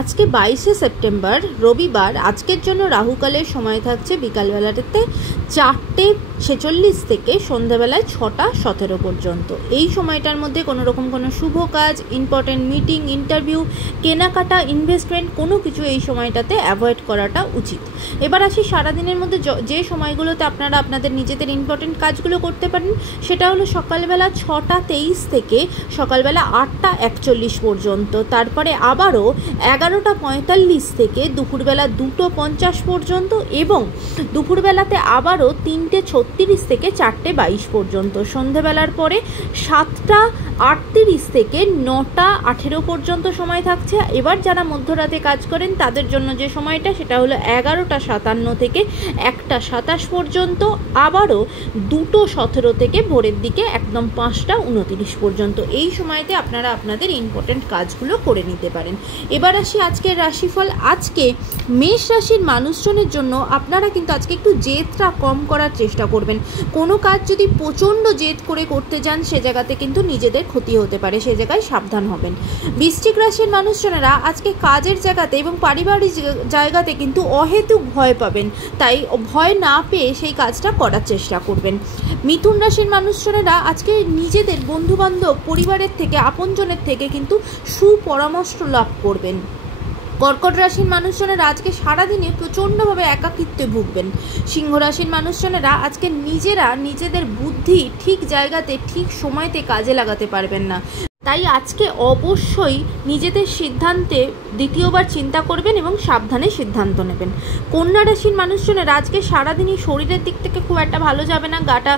আজকে 22শে সেপ্টেম্বর রবিবার। আজকের জন্য রাহুকালের সময় থাকছে বিকালবেলাটাতে 4:46 থেকে সন্ধ্যাবেলায় 6:17 পর্যন্ত। এই সময়টার মধ্যে কোনো রকম কোনো শুভ কাজ, ইম্পর্টেন্ট মিটিং, ইন্টারভিউ, কেনাকাটা, ইনভেস্টমেন্ট কোনো কিছু এই সময়টাতে অ্যাভয়েড করাটা উচিত। এবার আসি সারাদিনের মধ্যে যে সময়গুলোতে আপনারা আপনাদের নিজেদের ইম্পর্টেন্ট কাজগুলো করতে পারেন, সেটা হলো সকালবেলা 6:23 থেকে সকালবেলা 8:41 পর্যন্ত। তারপরে আবারও 11:45 থেকে দুপুরবেলা 2:50 পর্যন্ত এবং দুপুরবেলাতে আবারও 3:36 থেকে 4:22 পর্যন্ত। সন্ধেবেলার পরে 7:38 থেকে 9:18 পর্যন্ত সময় থাকছে। এবার যারা মধ্যরাতে কাজ করেন তাদের জন্য যে সময়টা সেটা হলো 11:57 থেকে 1:27 পর্যন্ত, আবারও 2:17 থেকে ভোরের দিকে একদম 5:29 পর্যন্ত। এই সময়তে আপনারা আপনাদের ইম্পর্টেন্ট কাজগুলো করে নিতে পারেন। এবার আসি আজকের রাশিফল। আজকে মেষ রাশির মানুষজনের জন্য আপনারা কিন্তু আজকে একটু জেদটা কম করার চেষ্টা করবেন। কোনো কাজ যদি প্রচণ্ড জেদ করে করতে যান সে জায়গাতে কিন্তু নিজেদের ক্ষতি হতে পারে, সে জায়গায় সাবধান হবেন। বৃশ্চিক রাশির মানুষজনেরা আজকে কাজের জায়গাতে এবং পারিবারিক জায়গাতে কিন্তু অহেতুক ভয় পাবেন, তাই ভয় না পেয়ে সেই কাজটা করার চেষ্টা করবেন। মিথুন রাশির মানুষজনেরা আজকে নিজেদের বন্ধুবান্ধব, পরিবারের থেকে, আপনজনের থেকে কিন্তু সুপরামর্শ লাভ করবেন। কর্কট রাশির মানুষজনেরা আজকে সারাদিনে প্রচণ্ডভাবে একাকিত্বে ভুগবেন। সিংহ রাশির মানুষজনেরা আজকে নিজেদের বুদ্ধি ঠিক জায়গাতে ঠিক সময়তে কাজে লাগাতে পারবেন না, তাই আজকে অবশ্যই নিজেদের সিদ্ধান্তে দ্বিতীয়বার চিন্তা করবেন এবং সাবধানে সিদ্ধান্ত নেবেন। কন্যা রাশির মানুষজনেরা আজকে সারাদিনই শরীরের দিক থেকে খুব একটা ভালো যাবে না, গাটা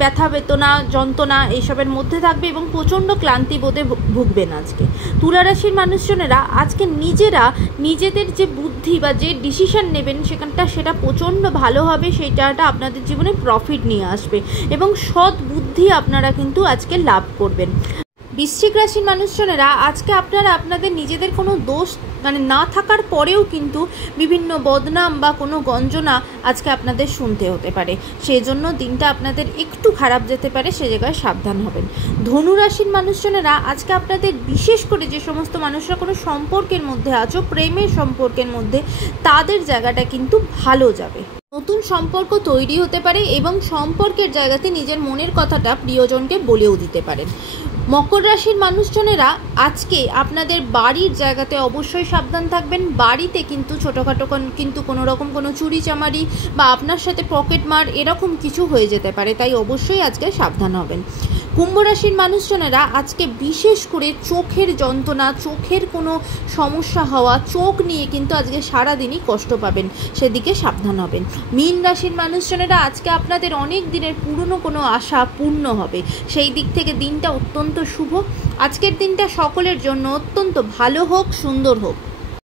ব্যথা বেদনা যন্ত্রণা এইসবের মধ্যে থাকবে এবং প্রচণ্ড ক্লান্তি বোধে ভুগবেন আজকে। তুলা রাশির মানুষজনেরা আজকে নিজেদের যে বুদ্ধি বা যে ডিসিশন নেবেন সেটা প্রচণ্ড ভালো হবে, সেইটাটা আপনাদের জীবনে প্রফিট নিয়ে আসবে এবং সৎ বুদ্ধি আপনারা কিন্তু আজকে লাভ করবেন। বৃশ্চিক রাশির মানুষজনেরা আজকে আপনারা আপনাদের নিজেদের কোনো দোষ না থাকার পরেও কিন্তু বিভিন্ন বদনাম বা কোনো গঞ্জনা আজকে আপনাদের শুনতে হতে পারে, সেই জন্য দিনটা আপনাদের একটু খারাপ যেতে পারে, সে জায়গায় সাবধান হবেন। ধনু রাশির মানুষজনেরা আজকে আপনাদের বিশেষ করে যে সমস্ত মানুষরা কোনো সম্পর্কের মধ্যে আছো, প্রেমের সম্পর্কের মধ্যে, তাদের জায়গাটা কিন্তু ভালো যাবে। নতুন সম্পর্ক তৈরি হতে পারে এবং সম্পর্কের জায়গাতে নিজের মনের কথাটা প্রিয়জনকে বলেও দিতে পারেন। মকর রাশির মানুষজনেরা আজকে আপনাদের বাড়ির জায়গাতে অবশ্যই সাবধান থাকবেন। বাড়িতে কিন্তু ছোটোখাটো কিন্তু কোনো রকম কোনো চুরি চামারি বা আপনার সাথে পকেট মার এরকম কিছু হয়ে যেতে পারে, তাই অবশ্যই আজকে সাবধান হবেন। কুম্ভ রাশির মানুষজনেরা আজকে বিশেষ করে চোখের যন্ত্রণা, চোখের কোনো সমস্যা হওয়া, চোখ নিয়ে কিন্তু আজকে সারাদিনই কষ্ট পাবেন, সেদিকে সাবধান হবেন। মীন রাশির মানুষজনেরা আজকে আপনাদের অনেক দিনের পুরনো কোনো আশা পূর্ণ হবে, সেই দিক থেকে দিনটা অত্যন্ত শুভ। আজকের দিনটা সকলের জন্য অত্যন্ত ভালো হোক, সুন্দর হোক।